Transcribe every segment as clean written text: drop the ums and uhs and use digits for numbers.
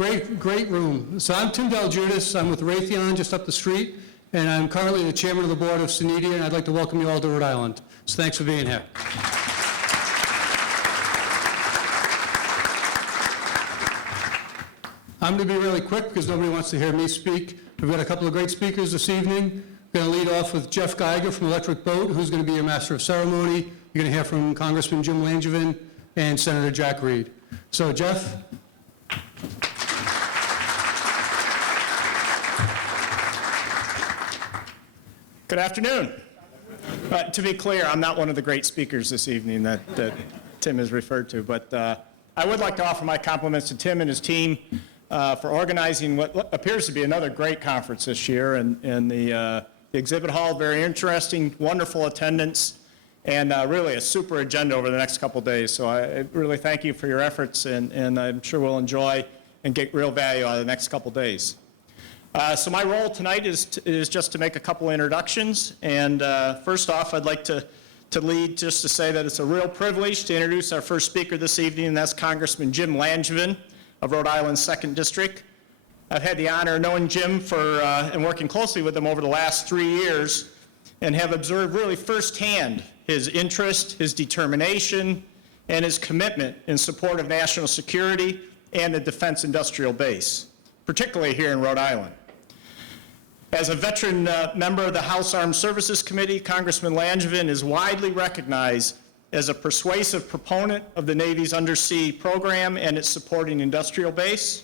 Great room. So I'm Tim Judas. I'm with Raytheon just up the street, and I'm currently the chairman of the board of SENEDIA, and I'd like to welcome you all to Rhode Island. So thanks for being here. I'm going to be really quick because nobody wants to hear me speak. We've got a couple of great speakers this evening. We're going to lead off with Jeff Geiger from Electric Boat, who's going to be your master of ceremony. You're going to hear from Congressman Jim Langevin and Senator Jack Reed. So, Jeff. Good afternoon. To be clear, I'm not one of the great speakers this evening that Tim has referred to, but I would like to offer my compliments to Tim and his team for organizing what appears to be another great conference this year, and the exhibit hall, very interesting, wonderful attendance, and really a super agenda over the next couple days. So I really thank you for your efforts, and I'm sure we'll enjoy and get real value out of the next couple days. So my role tonight is just to make a couple introductions, and first off, I'd like to lead just to say that it's a real privilege to introduce our first speaker this evening, and that's Congressman Jim Langevin of Rhode Island's 2nd District. I've had the honor of knowing Jim and working closely with him over the last 3 years, and have observed really firsthand his interest, his determination, and his commitment in support of national security and the defense industrial base, particularly here in Rhode Island. As a veteran member of the House Armed Services Committee, Congressman Langevin is widely recognized as a persuasive proponent of the Navy's undersea program and its supporting industrial base.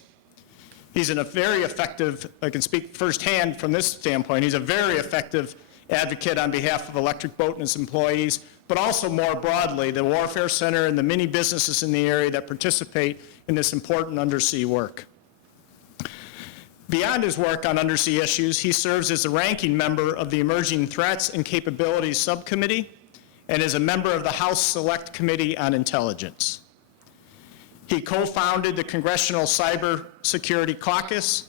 He's a very effective, I can speak firsthand from this standpoint, he's a very effective advocate on behalf of Electric Boat and its employees, but also more broadly, the Warfare Center and the many businesses in the area that participate in this important undersea work. Beyond his work on undersea issues, he serves as the ranking member of the Emerging Threats and Capabilities Subcommittee and is a member of the House Select Committee on Intelligence. He co-founded the Congressional Cyber Security Caucus,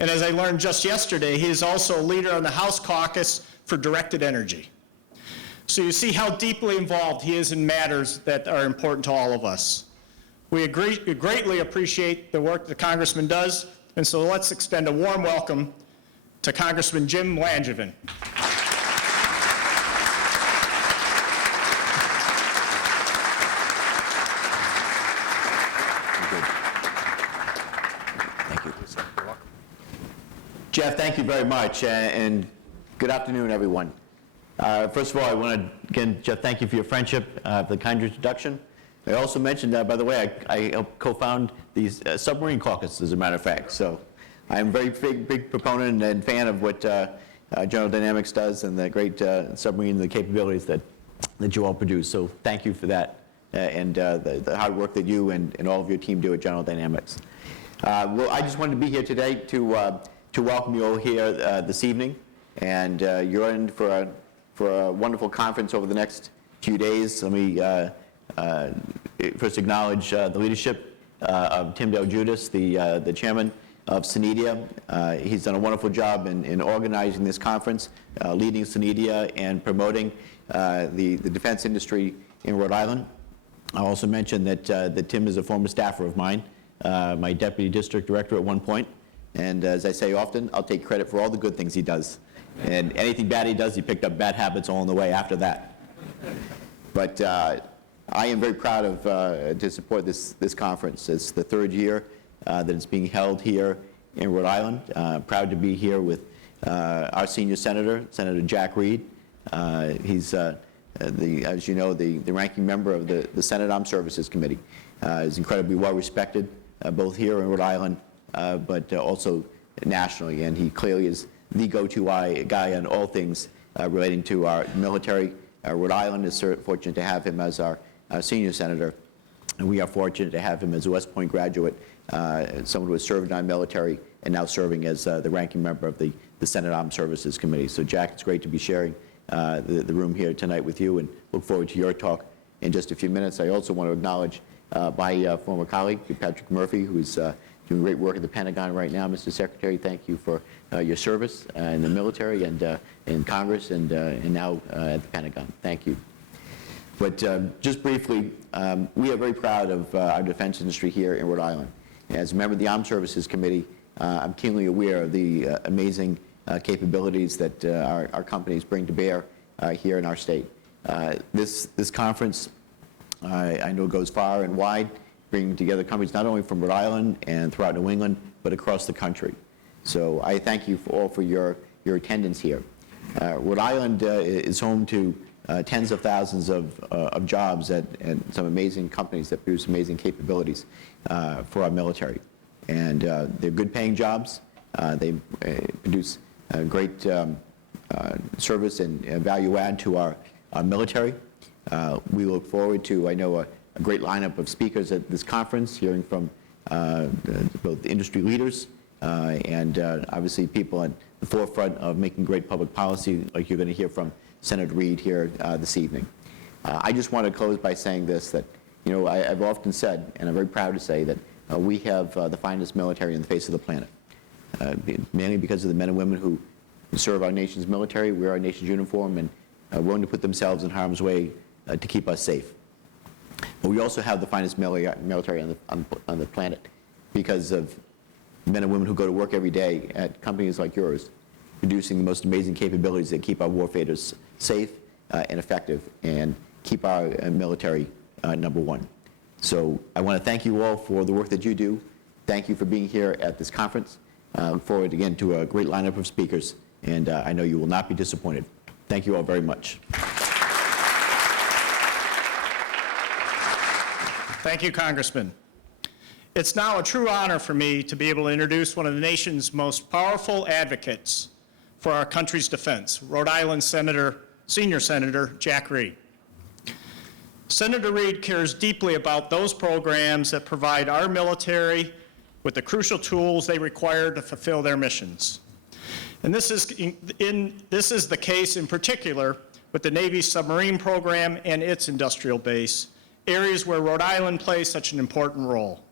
and as I learned just yesterday, he is also a leader on the House Caucus for Directed Energy. So you see how deeply involved he is in matters that are important to all of us. We greatly appreciate the work the Congressman does, and so let's extend a warm welcome to Congressman Jim Langevin. Thank you. Jeff, thank you very much, and good afternoon, everyone. First of all, I want to, again, Jeff, thank you for your friendship, for the kind introduction. I also mentioned, by the way, I helped co-found the submarine caucus, as a matter of fact. So I'm a very big proponent and fan of what General Dynamics does and the great submarine and the capabilities that you all produce. So thank you for that and the hard work that you and all of your team do at General Dynamics. Well, I just wanted to be here today to welcome you all here this evening. And you're in for a wonderful conference over the next few days. Let me first acknowledge the leadership of Tim Judas, the chairman of SENEDIA. He's done a wonderful job in organizing this conference, leading SENEDIA and promoting the defense industry in Rhode Island. I'll also mention that Tim is a former staffer of mine, my deputy district director at one point. And as I say often, I'll take credit for all the good things he does. And anything bad he does, he picked up bad habits along the way after that. But I am very proud of to support this conference. It's the 3rd year that it's being held here in Rhode Island. Proud to be here with our senior senator, Senator Jack Reed. He's, as you know, the ranking member of the Senate Armed Services Committee. He's incredibly well respected, both here in Rhode Island, but also nationally. And he clearly is the go-to guy on all things relating to our military. Rhode Island is fortunate to have him as our senior senator, and we are fortunate to have him as a West Point graduate, someone who has served in our military and now serving as the ranking member of the Senate Armed Services Committee. So Jack, it's great to be sharing the room here tonight with you, and look forward to your talk in just a few minutes. I also want to acknowledge my former colleague, Patrick Murphy, who is doing great work at the Pentagon right now. Mr. Secretary, thank you for your service in the military and in Congress and now at the Pentagon. Thank you. But just briefly, we are very proud of our defense industry here in Rhode Island. As a member of the Armed Services Committee, I'm keenly aware of the amazing capabilities that our companies bring to bear here in our state. This conference, I know, goes far and wide, bringing together companies not only from Rhode Island and throughout New England, but across the country. So I thank you all for your attendance here. Rhode Island is home to tens of thousands of jobs at some amazing companies that produce amazing capabilities for our military. And they're good paying jobs. They produce great service and value add to our military. We look forward to, I know, a great lineup of speakers at this conference, hearing from both industry leaders and obviously people at the forefront of making great public policy, like you're going to hear from Senator Reed here this evening. I just want to close by saying this, that, you know, I've often said, and I'm very proud to say, that we have the finest military on the face of the planet, mainly because of the men and women who serve our nation's military, wear our nation's uniform, and are willing to put themselves in harm's way to keep us safe. But we also have the finest military on the planet because of men and women who go to work every day at companies like yours, producing the most amazing capabilities that keep our warfighters safe and effective and keep our military number one. So I want to thank you all for the work that you do. Thank you for being here at this conference. I look forward again to a great lineup of speakers, and I know you will not be disappointed. Thank you all very much. Thank you, Congressman. It's now a true honor for me to be able to introduce one of the nation's most powerful advocates for our country's defense, Rhode Island Senior Senator Jack Reed. Senator Reed cares deeply about those programs that provide our military with the crucial tools they require to fulfill their missions. And this is the case in particular with the Navy's submarine program and its industrial base, areas where Rhode Island plays such an important role.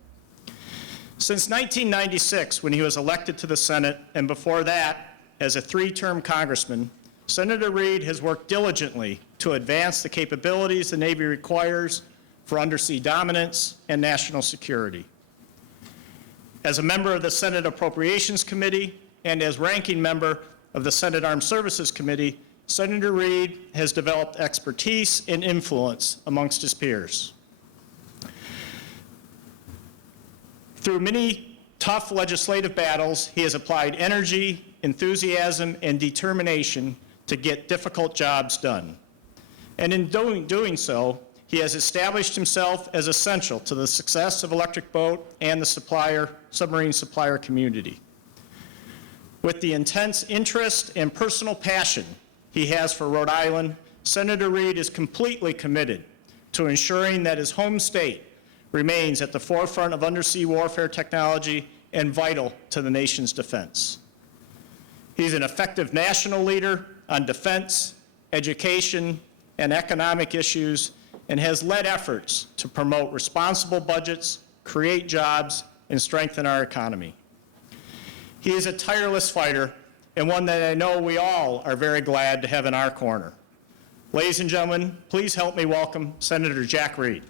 Since 1996, when he was elected to the Senate, and before that, as a three-term congressman, Senator Reed has worked diligently to advance the capabilities the Navy requires for undersea dominance and national security. As a member of the Senate Appropriations Committee and as ranking member of the Senate Armed Services Committee, Senator Reed has developed expertise and influence amongst his peers. Through many tough legislative battles, he has applied energy, enthusiasm, and determination to get difficult jobs done. And in doing so, he has established himself as essential to the success of Electric Boat and the submarine supplier community. With the intense interest and personal passion he has for Rhode Island, Senator Reed is completely committed to ensuring that his home state remains at the forefront of undersea warfare technology and vital to the nation's defense. He's an effective national leader on defense, education, and economic issues, and has led efforts to promote responsible budgets, create jobs, and strengthen our economy. He is a tireless fighter, and one that I know we all are very glad to have in our corner. Ladies and gentlemen, please help me welcome Senator Jack Reed.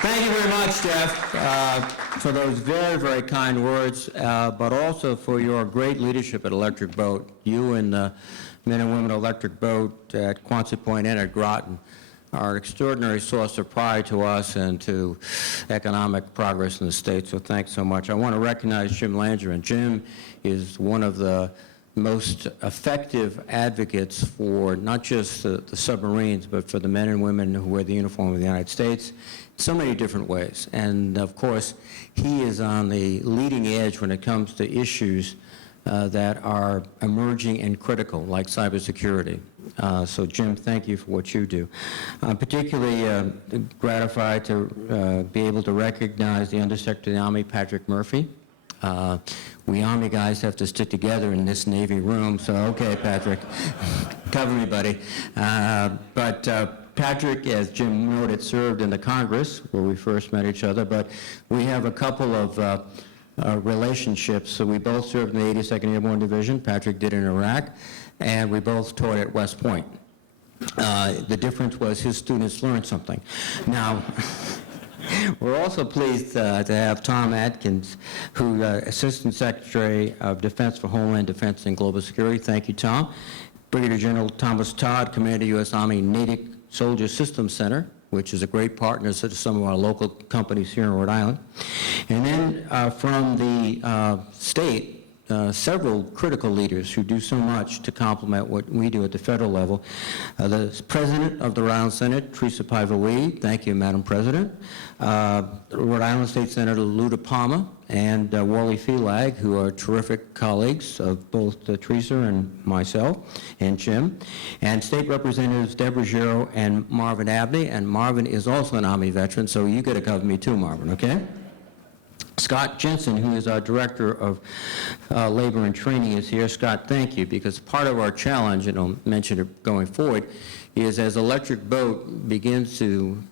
Thank you very much, Jeff, for those very, very kind words, but also for your great leadership at Electric Boat. You and the men and women of Electric Boat at Quonset Point and at Groton are an extraordinary source of pride to us and to economic progress in the state, so thanks so much. I want to recognize Jim Langevin. Jim is one of the most effective advocates for not just the submarines, but for the men and women who wear the uniform of the United States in so many different ways. And of course, he is on the leading edge when it comes to issues that are emerging and critical, like cybersecurity. So Jim, thank you for what you do. I'm particularly gratified to be able to recognize the Undersecretary of the Army, Patrick Murphy. We Army guys have to stick together in this Navy room, so okay, Patrick, cover me, buddy. Patrick, as Jim noted, served in the Congress, where we first met each other, but we have a couple of relationships. So we both served in the 82nd Airborne Division. Patrick did in Iraq, and we both taught at West Point. The difference was his students learned something. Now, we're also pleased to have Tom Atkins, who Assistant Secretary of Defense for Homeland Defense and Global Security. Thank you, Tom. Brigadier General Thomas Todd, Commander, U.S. Army Natick Soldier Systems Center, which is a great partner to some of our local companies here in Rhode Island. And then from the state, several critical leaders who do so much to complement what we do at the federal level. The President of the Rhode Island Senate, Teresa Pivoy, thank you, Madam President. Rhode Island State Senator Luda Palmer and Wally Felag, who are terrific colleagues of both Teresa and myself and Jim. And State Representatives Deborah Giro and Marvin Abney. And Marvin is also an Army veteran, so you get to cover me too, Marvin, okay? Scott Jensen, who is our Director of Labor and Training, is here. Scott, thank you, because part of our challenge, and I'll mention it going forward, is as Electric Boat begins to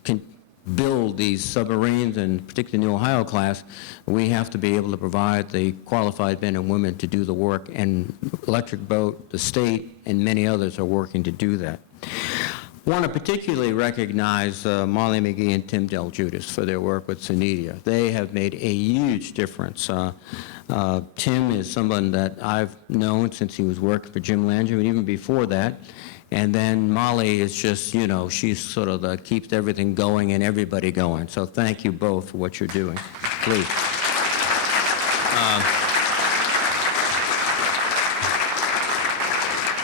build these submarines, and particularly the New Ohio class, we have to be able to provide the qualified men and women to do the work, and Electric Boat, the state, and many others are working to do that. I want to particularly recognize Molly McGee and Tim Del Judas for their work with SENEDIA. They have made a huge difference. Tim is someone that I've known since he was working for Jim Langevin, even before that. And then Molly is just, you know, she's sort of the keeps everything going and everybody going. So thank you both for what you're doing. Please.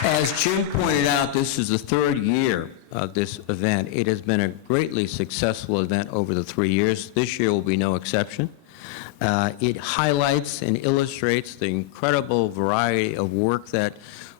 As Jim pointed out, this is the third year of this event. It has been a greatly successful event over the 3 years. This year will be no exception. It highlights and illustrates the incredible variety of work that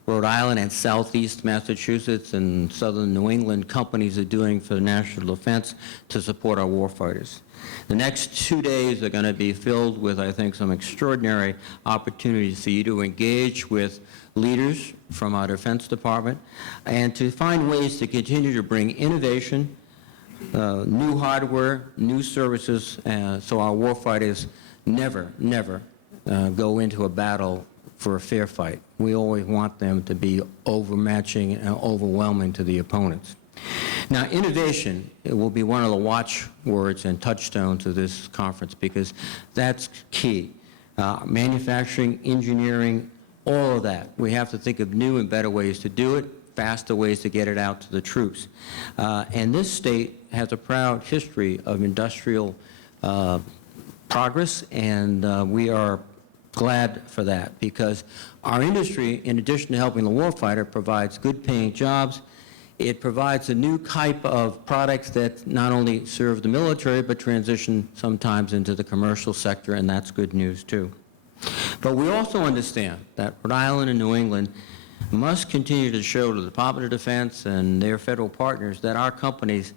Rhode Island and Southeast Massachusetts and Southern New England companies are doing for the national defense to support our warfighters. The next 2 days are going to be filled with, I think, some extraordinary opportunities for you to engage with leaders from our Defense Department and to find ways to continue to bring innovation, new hardware, new services, so our warfighters never go into a battle for a fair fight. We always want them to be overmatching and overwhelming to the opponents. Now, innovation will be one of the watchwords and touchstones of this conference because that's key. Manufacturing, engineering, all of that. We have to think of new and better ways to do it, faster ways to get it out to the troops. And this state has a proud history of industrial progress, and we are glad for that because our industry, in addition to helping the warfighter, provides good-paying jobs. It provides a new type of products that not only serve the military, but transition sometimes into the commercial sector, and that's good news, too. But we also understand that Rhode Island and New England must continue to show to the Department of Defense and their federal partners that our companies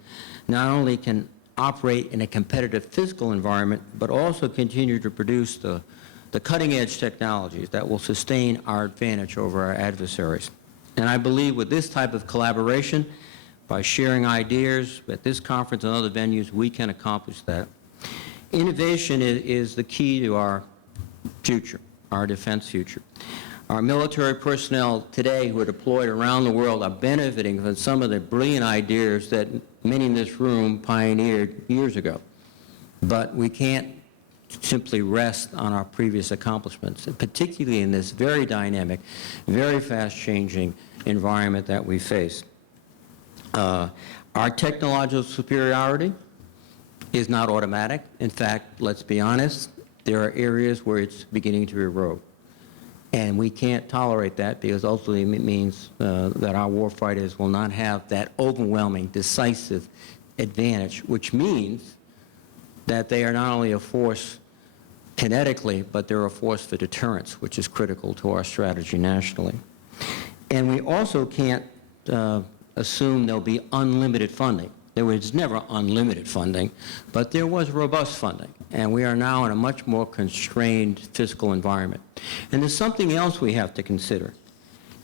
not only can operate in a competitive physical environment, but also continue to produce the cutting-edge technologies that will sustain our advantage over our adversaries. And I believe with this type of collaboration, by sharing ideas at this conference and other venues, we can accomplish that. Innovation is the key to our future, our defense future. Our military personnel today who are deployed around the world are benefiting from some of the brilliant ideas that many in this room pioneered years ago. But we can't simply rest on our previous accomplishments, particularly in this very dynamic, very fast-changing environment that we face. Our technological superiority is not automatic. In fact, let's be honest, there are areas where it's beginning to erode. And we can't tolerate that because ultimately it means that our warfighters will not have that overwhelming, decisive advantage, which means that they are not only a force kinetically, but they're a force for deterrence, which is critical to our strategy nationally. And we also can't assume there'll be unlimited funding. There was never unlimited funding, but there was robust funding. And we are now in a much more constrained fiscal environment. And there's something else we have to consider.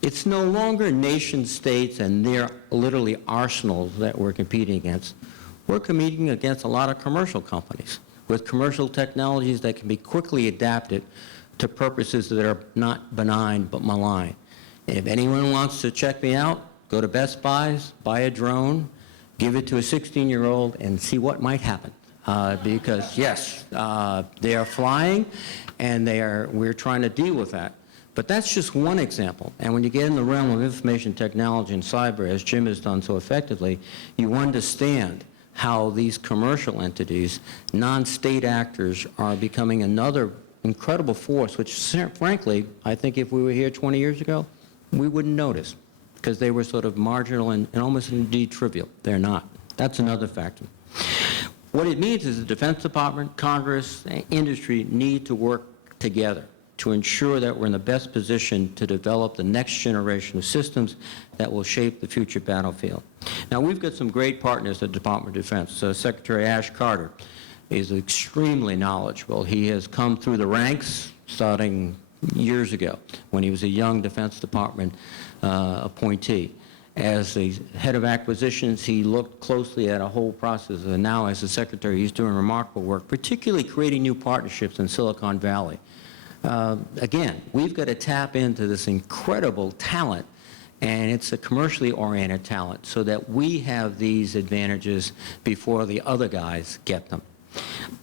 It's no longer nation states and their literally arsenals that we're competing against. We're competing against a lot of commercial companies with commercial technologies that can be quickly adapted to purposes that are not benign but malign. And if anyone wants to check me out, Go to Best Buy's, buy a drone, give it to a 16-year-old, and see what might happen. Because, yes, they are flying, and we're trying to deal with that. But that's just one example. And when you get in the realm of information technology and cyber, as Jim has done so effectively, you understand how these commercial entities, non-state actors, are becoming another incredible force, which, frankly, I think if we were here 20 years ago, we wouldn't notice, because they were sort of marginal and almost indeed trivial. They're not. That's another factor. What it means is the Defense Department, Congress, and industry need to work together to ensure that we're in the best position to develop the next generation of systems that will shape the future battlefield. Now, we've got some great partners at the Department of Defense. Secretary Ash Carter is extremely knowledgeable. He has come through the ranks starting years ago when he was a young Defense Department appointee. As the head of acquisitions, he looked closely at a whole process, and now as the secretary, he's doing remarkable work, particularly creating new partnerships in Silicon Valley. Again, we've got to tap into this incredible talent, and it's a commercially oriented talent, so that we have these advantages before the other guys get them.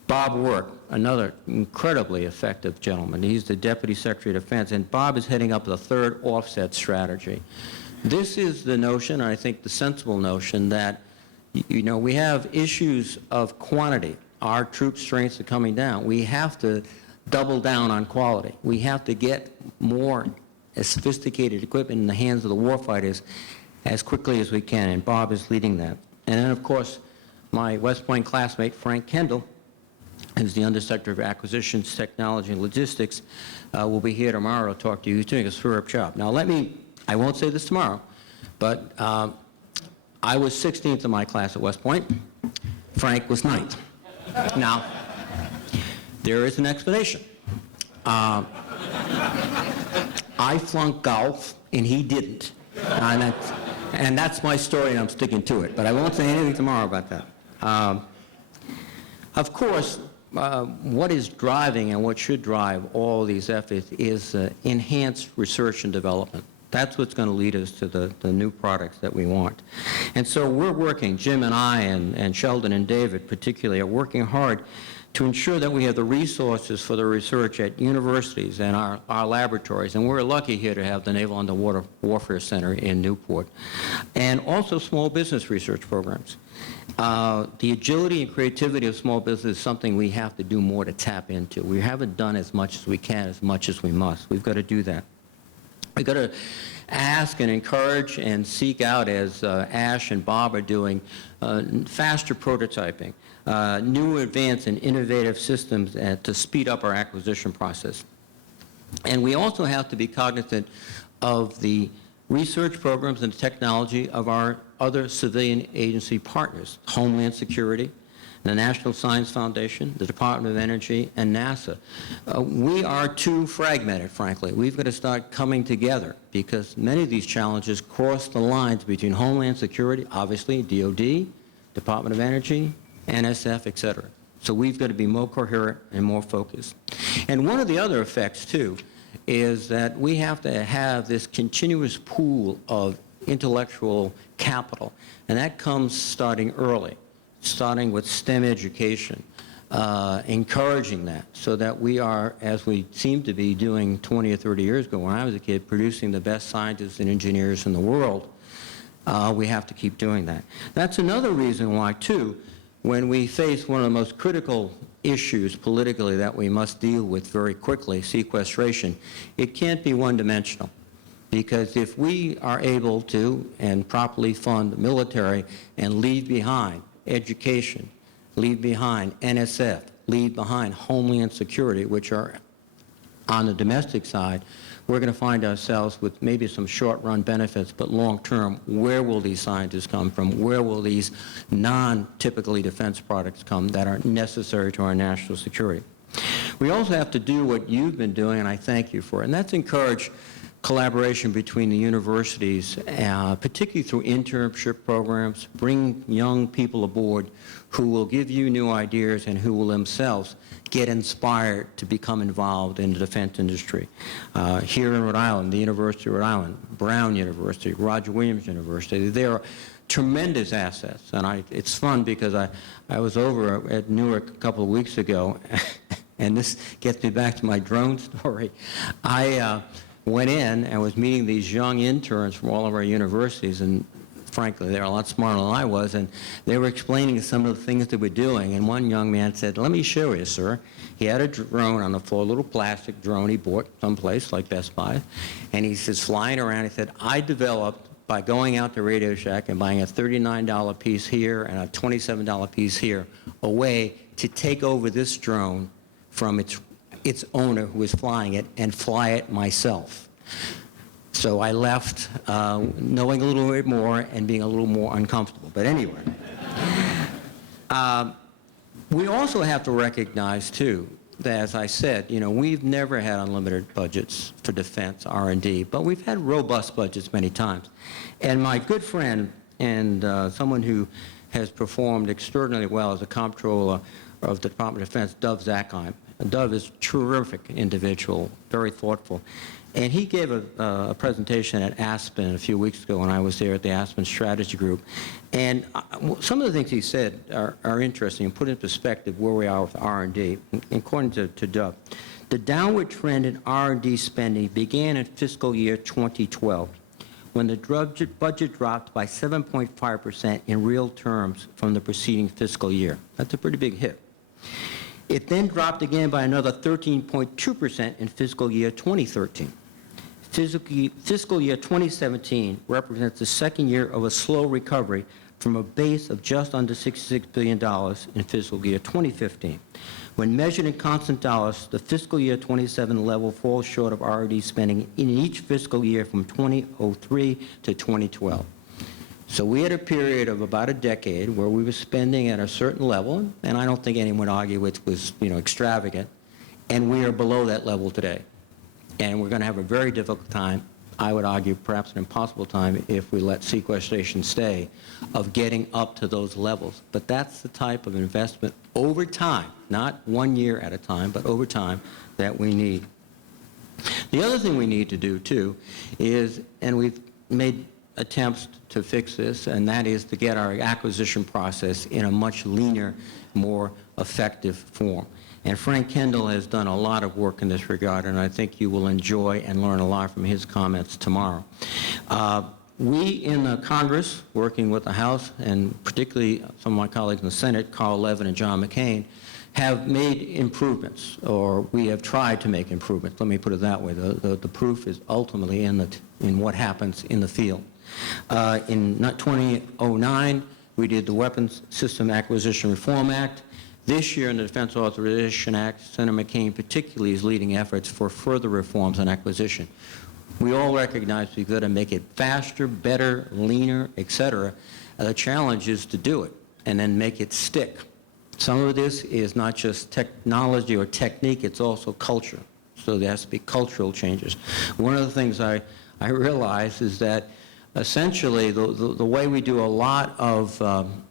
Bob Work, another incredibly effective gentleman. He's the Deputy Secretary of Defense, and Bob is heading up the third offset strategy. This is the notion, I think the sensible notion, that, you know, we have issues of quantity. Our troop strengths are coming down. We have to double down on quality. We have to get more sophisticated equipment in the hands of the warfighters as quickly as we can, and Bob is leading that. And then, of course, my West Point classmate, Frank Kendall, who's the Undersecretary of Acquisitions, Technology, and Logistics, will be here tomorrow to talk to you. He's doing a superb job. Now, I won't say this tomorrow, but I was 16th in my class at West Point. Frank was 9th. Now, there is an explanation. I flunked golf, and he didn't. And that's my story, and I'm sticking to it. But I won't say anything tomorrow about that. Of course, what is driving and what should drive all these efforts is enhanced research and development. That's what's going to lead us to the new products that we want. And so we're working, Jim and I and Sheldon and David particularly, are working hard to ensure that we have the resources for the research at universities and our laboratories. And we're lucky here to have the Naval Underwater Warfare Center in Newport. And also small business research programs. The agility and creativity of small business is something we have to do more to tap into. We haven't done as much as we can, as much as we must. We've got to do that. We've got to ask and encourage and seek out, as Ash and Bob are doing, faster prototyping, new advanced and innovative systems to speed up our acquisition process. And we also have to be cognizant of the research programs and technology of our other civilian agency partners, Homeland Security, the National Science Foundation, the Department of Energy, and NASA. We are too fragmented, frankly. We've got to start coming together because many of these challenges cross the lines between Homeland Security, obviously, DOD, Department of Energy, NSF, et cetera. So we've got to be more coherent and more focused. And one of the other effects, too, is that we have to have this continuous pool of intellectual capital, and that comes starting early, starting with STEM education, encouraging that so that we are, as we seem to be doing 20 or 30 years ago when I was a kid, producing the best scientists and engineers in the world. We have to keep doing that. That's another reason why, too, when we face one of the most critical issues politically that we must deal with very quickly, sequestration, it can't be one-dimensional. Because if we are able to and properly fund the military and leave behind education, leave behind NSF, leave behind Homeland Security, which are on the domestic side, we're going to find ourselves with maybe some short-run benefits, but long-term, where will these scientists come from? Where will these non-typically defense products come that are necessary to our national security? We also have to do what you've been doing, and I thank you for it, and that's encourage collaboration between the universities, particularly through internship programs, bring young people aboard who will give you new ideas and who will themselves get inspired to become involved in the defense industry. Here in Rhode Island, the University of Rhode Island, Brown University, Roger Williams University, they are tremendous assets. And it's fun because I was over at Newark a couple of weeks ago, and this gets me back to my drone story. I went in and was meeting these young interns from all of our universities, and frankly, they were a lot smarter than I was, and they were explaining some of the things that we're doing, and one young man said, "Let me show you, sir." He had a drone on the floor, a little plastic drone he bought someplace like Best Buy, and he says, flying around, he said, "I developed by going out to Radio Shack and buying a $39 piece here and a $27 piece here, a way to take over this drone from its owner who was flying it and fly it myself." So I left knowing a little bit more and being a little more uncomfortable. But anyway, we also have to recognize, too, that, as I said, we've never had unlimited budgets for defense R&D, but we've had robust budgets many times. And my good friend and someone who has performed extraordinarily well as a comptroller of the Department of Defense, Dov Zakheim. Dov is a terrific individual, very thoughtful. And he gave a presentation at Aspen a few weeks ago when I was there at the Aspen Strategy Group. And some of the things he said are interesting and put in perspective where we are with R&D. According to Dov, the downward trend in R&D spending began in fiscal year 2012, when the budget dropped by 7.5% in real terms from the preceding fiscal year. That's a pretty big hit. It then dropped again by another 13.2% in fiscal year 2013. Fiscal year 2017 represents the second year of a slow recovery from a base of just under $66 billion in fiscal year 2015. When measured in constant dollars, the fiscal year 27 level falls short of R&D spending in each fiscal year from 2003 to 2012. So we had a period of about a decade where we were spending at a certain level, and I don't think anyone would argue it was, extravagant, and we are below that level today. And we're going to have a very difficult time, I would argue perhaps an impossible time if we let sequestration stay, of getting up to those levels. But that's the type of investment over time, not 1 year at a time, but over time, that we need. The other thing we need to do, too, is, and we've made attempts to fix this, and that is to get our acquisition process in a much leaner, more effective form. And Frank Kendall has done a lot of work in this regard, and I think you will enjoy and learn a lot from his comments tomorrow. We in the Congress, working with the House, and particularly some of my colleagues in the Senate, Carl Levin and John McCain, have made improvements, or we have tried to make improvements. Let me put it that way. The proof is ultimately in what happens in the field. In 2009, we did the Weapons System Acquisition Reform Act. This year in the Defense Authorization Act, Senator McCain particularly is leading efforts for further reforms on acquisition. We all recognize we've got to make it faster, better, leaner, et cetera. The challenge is to do it and then make it stick. Some of this is not just technology or technique, it's also culture. So there has to be cultural changes. One of the things I realize is that essentially, the way we do a lot of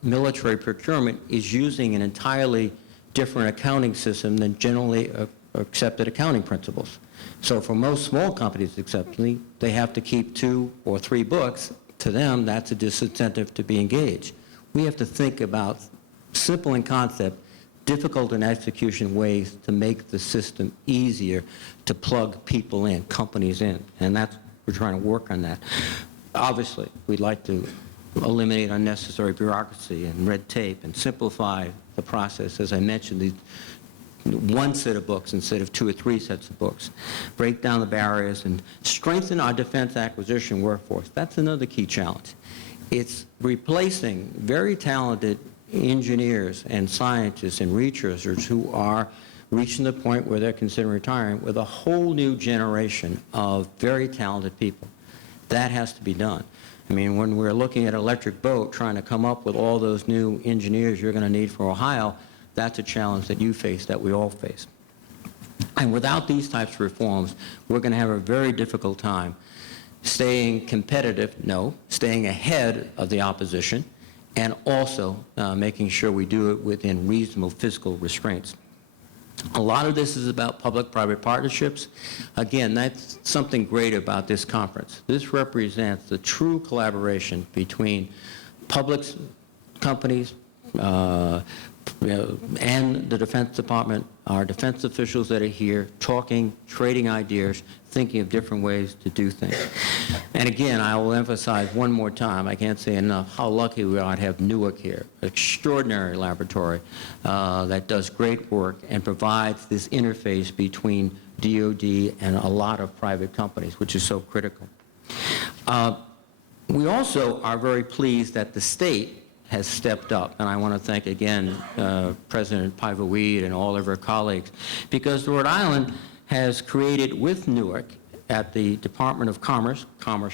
military procurement is using an entirely different accounting system than generally accepted accounting principles. So for most small companies, exceptionally, they have to keep 2 or 3 books. To them, that's a disincentive to be engaged. We have to think about simple in concept, difficult in execution ways to make the system easier to plug people in, companies in, and we're trying to work on that. Obviously, we'd like to eliminate unnecessary bureaucracy and red tape and simplify the process. As I mentioned, one set of books instead of 2 or 3 sets of books. Break down the barriers and strengthen our defense acquisition workforce. That's another key challenge. It's replacing very talented engineers and scientists and researchers who are reaching the point where they're considering retiring with a whole new generation of very talented people. That has to be done. I mean, when we're looking at electric boat, trying to come up with all those new engineers you're going to need for Ohio, that's a challenge that you face, that we all face. And without these types of reforms, we're going to have a very difficult time staying competitive, staying ahead of the opposition, and also making sure we do it within reasonable fiscal restraints. A lot of this is about public-private partnerships. Again, that's something great about this conference. This represents the true collaboration between public companies and the Defense Department, our defense officials that are here, talking, trading ideas, thinking of different ways to do things. And again, I will emphasize one more time, I can't say enough, how lucky we are to have Newark here, an extraordinary laboratory that does great work and provides this interface between DoD and a lot of private companies, which is so critical. We also are very pleased that the state has stepped up, and I want to thank again President Piva-Weed and all of her colleagues, because Rhode Island has created with Newark at the Department of Commerce,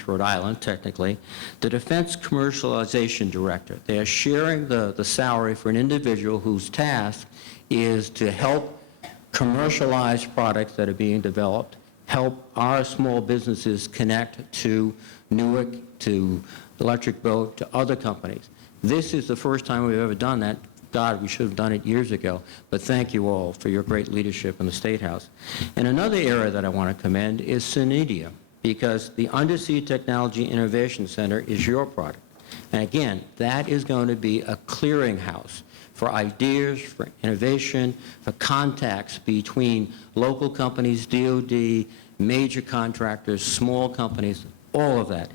Rhode Island technically, the Defense Commercialization Director. They are sharing the salary for an individual whose task is to help commercialize products that are being developed, help our small businesses connect to Newark, to Electric Boat, to other companies. This is the first time we've ever done that. God, we should have done it years ago, but thank you all for your great leadership in the State House. And another area that I want to commend is SENEDIA, because the Undersea Technology Innovation Center is your product. And again, that is going to be a clearinghouse for ideas, for innovation, for contacts between local companies, DoD, major contractors, small companies, all of that,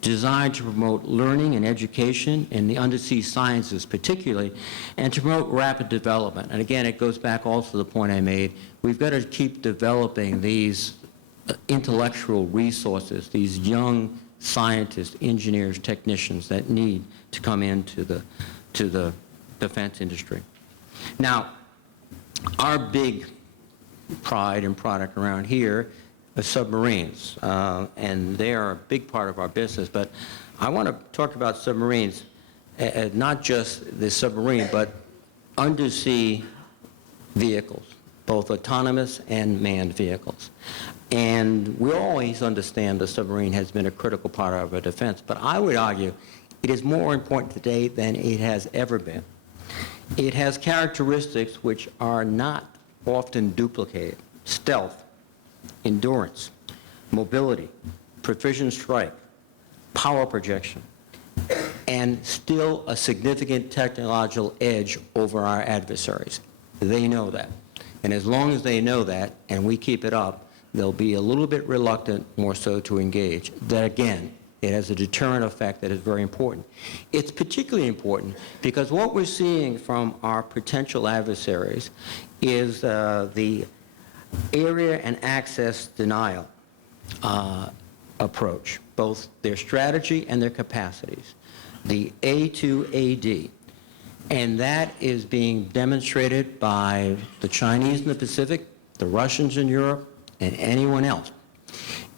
designed to promote learning and education in the undersea sciences particularly, and to promote rapid development. And again, it goes back also to the point I made. We've got to keep developing these intellectual resources, these young scientists, engineers, technicians that need to come into the defense industry. Now, our big pride and product around here are submarines, and they are a big part of our business. But I want to talk about submarines, not just the submarine, but undersea vehicles, both autonomous and manned vehicles. And we always understand the submarine has been a critical part of our defense, but I would argue it is more important today than it has ever been. It has characteristics which are not often duplicated: stealth, endurance, mobility, precision strike, power projection, and still a significant technological edge over our adversaries. They know that. And as long as they know that, and we keep it up, they'll be a little bit reluctant, more so, to engage. That, again, it has a deterrent effect that is very important. It's particularly important because what we're seeing from our potential adversaries is the area and access denial approach, both their strategy and their capacities, the A2AD. And that is being demonstrated by the Chinese in the Pacific, the Russians in Europe, and anyone else.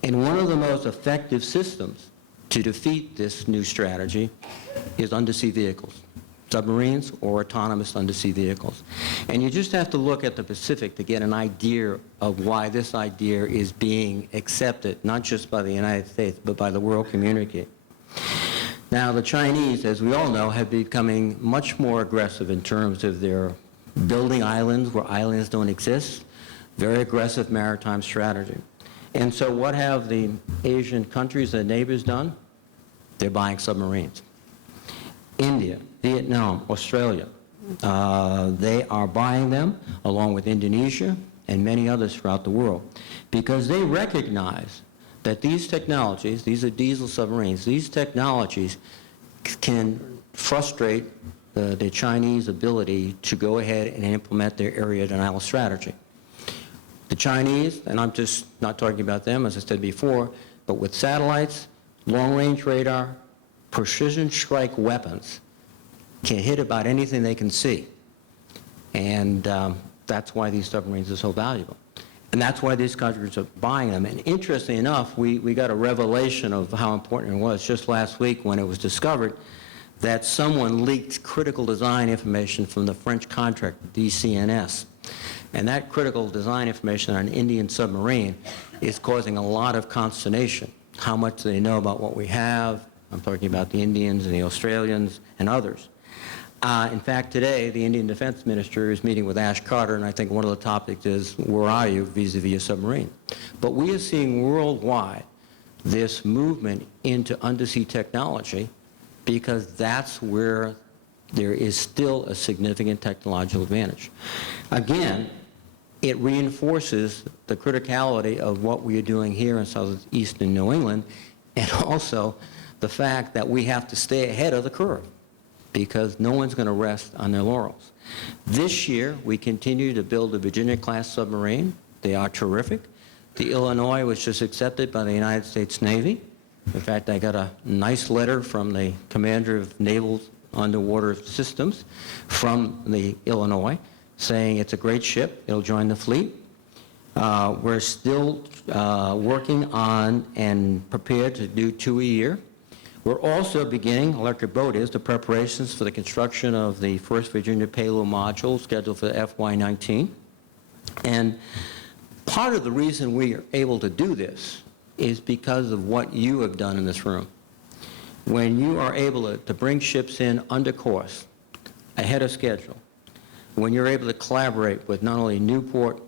And one of the most effective systems to defeat this new strategy is undersea vehicles, submarines or autonomous undersea vehicles. And you just have to look at the Pacific to get an idea of why this idea is being accepted, not just by the United States, but by the world community. Now, the Chinese, as we all know, have been becoming much more aggressive in terms of their building islands where islands don't exist, very aggressive maritime strategy. And so what have the Asian countries, their neighbors, done? They're buying submarines. India, Vietnam, Australia, they are buying them, along with Indonesia and many others throughout the world, because they recognize that these technologies, these are diesel submarines, these technologies can frustrate the Chinese ability to go ahead and implement their area denial strategy. The Chinese, and I'm just not talking about them, as I said before, but with satellites, long-range radar, precision strike weapons, can hit about anything they can see. And that's why these submarines are so valuable. And that's why these countries are buying them. And interestingly enough, we got a revelation of how important it was just last week when it was discovered that someone leaked critical design information from the French contractor, DCNS. And that critical design information on an Indian submarine is causing a lot of consternation. How much do they know about what we have? I'm talking about the Indians and the Australians and others. In fact, today, the Indian Defense Minister is meeting with Ash Carter, and I think one of the topics is, where are you vis-a-vis a submarine? But we are seeing worldwide this movement into undersea technology because that's where there is still a significant technological advantage. Again, it reinforces the criticality of what we are doing here in southeastern New England, and also the fact that we have to stay ahead of the curve because no one's going to rest on their laurels. This year, we continue to build the Virginia-class submarine. They are terrific. The Illinois was just accepted by the United States Navy. In fact, I got a nice letter from the commander of naval underwater systems from the Illinois saying it's a great ship, it'll join the fleet. We're still working on and prepared to do 2 a year. We're also beginning, Electric Boat is, the preparations for the construction of the first Virginia payload module scheduled for FY19. And part of the reason we are able to do this is because of what you have done in this room. When you are able to bring ships in under course, ahead of schedule, when you're able to collaborate with not only Newport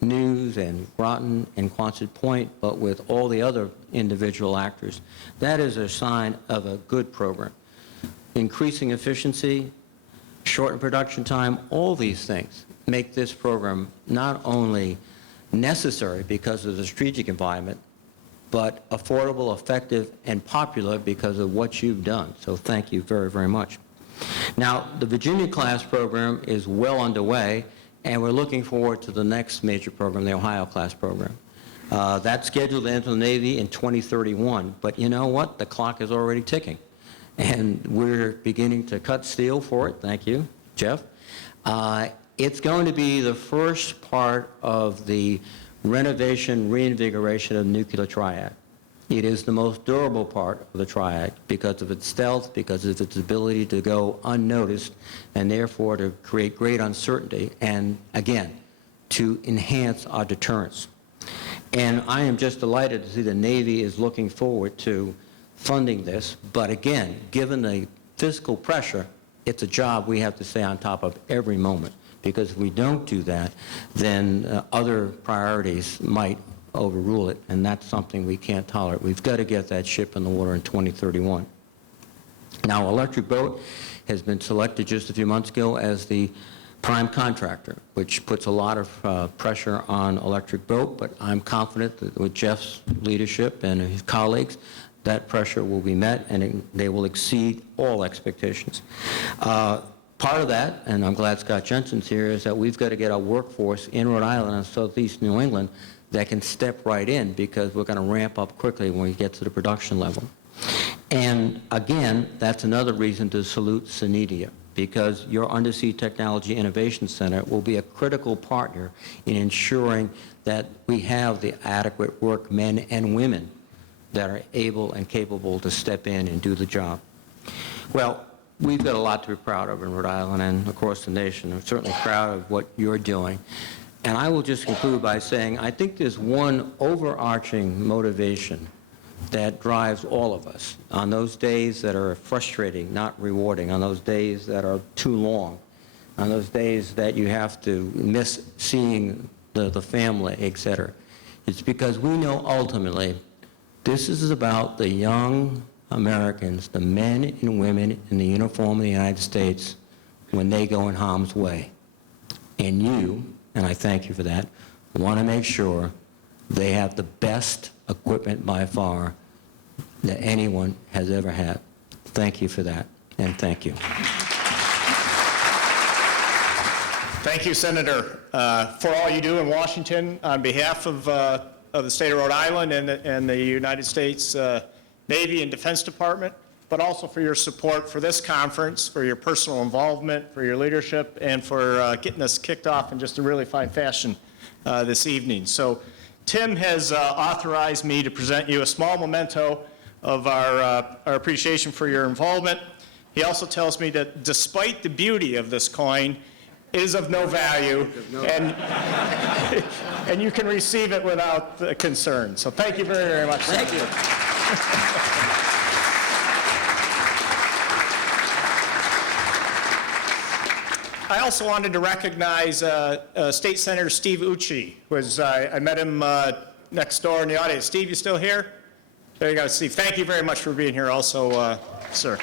News and Groton and Quonset Point, but with all the other individual actors, that is a sign of a good program. Increasing efficiency, shortened production time, all these things make this program not only necessary because of the strategic environment, but affordable, effective, and popular because of what you've done. So thank you very, very much. Now, the Virginia-class program is well underway, and we're looking forward to the next major program, the Ohio-class program. That's scheduled to enter the Navy in 2031, but you know what? The clock is already ticking, and we're beginning to cut steel for it. Thank you, Jeff. It's going to be the first part of the renovation, reinvigoration of the nuclear triad. It is the most durable part of the triad because of its stealth, because of its ability to go unnoticed, and therefore to create great uncertainty, and again, to enhance our deterrence. And I am just delighted to see the Navy is looking forward to funding this, but again, given the fiscal pressure, it's a job we have to stay on top of every moment, because if we don't do that, then other priorities might overrule it, and that's something we can't tolerate. We've got to get that ship in the water in 2031. Now, Electric Boat has been selected just a few months ago as the prime contractor, which puts a lot of pressure on Electric Boat, but I'm confident that with Jeff's leadership and his colleagues, that pressure will be met and they will exceed all expectations. Part of that, and I'm glad Scott Jensen's here, is that we've got to get our workforce in Rhode Island and Southeast New England that can step right in, because we're going to ramp up quickly when we get to the production level. And again, that's another reason to salute SENEDIA, because your Undersea Technology Innovation Center will be a critical partner in ensuring that we have the adequate workmen and women that are able and capable to step in and do the job. Well, we've got a lot to be proud of in Rhode Island and across the nation. I'm certainly proud of what you're doing. And I will just conclude by saying I think there's one overarching motivation that drives all of us on those days that are frustrating, not rewarding, on those days that are too long, on those days that you have to miss seeing the family, etc. It's because we know ultimately this is about the young Americans, the men and women in the uniform of the United States when they go in harm's way. And you, and I thank you for that, want to make sure they have the best equipment by far that anyone has ever had. Thank you for that, and thank you. Thank you, Senator, for all you do in Washington on behalf of the state of Rhode Island and the United States Navy and Defense Department, but also for your support for this conference, for your personal involvement, for your leadership, and for getting us kicked off in just a really fine fashion this evening. So Tim has authorized me to present you a small memento of our appreciation for your involvement. He also tells me that despite the beauty of this coin, is of no value, and, and you can receive it without concern. So thank you very, very much. Thank you. I also wanted to recognize State Senator Steve Ucci. I met him next door in the audience. Steve, you still here? There you go, Steve. Thank you very much for being here also, sir.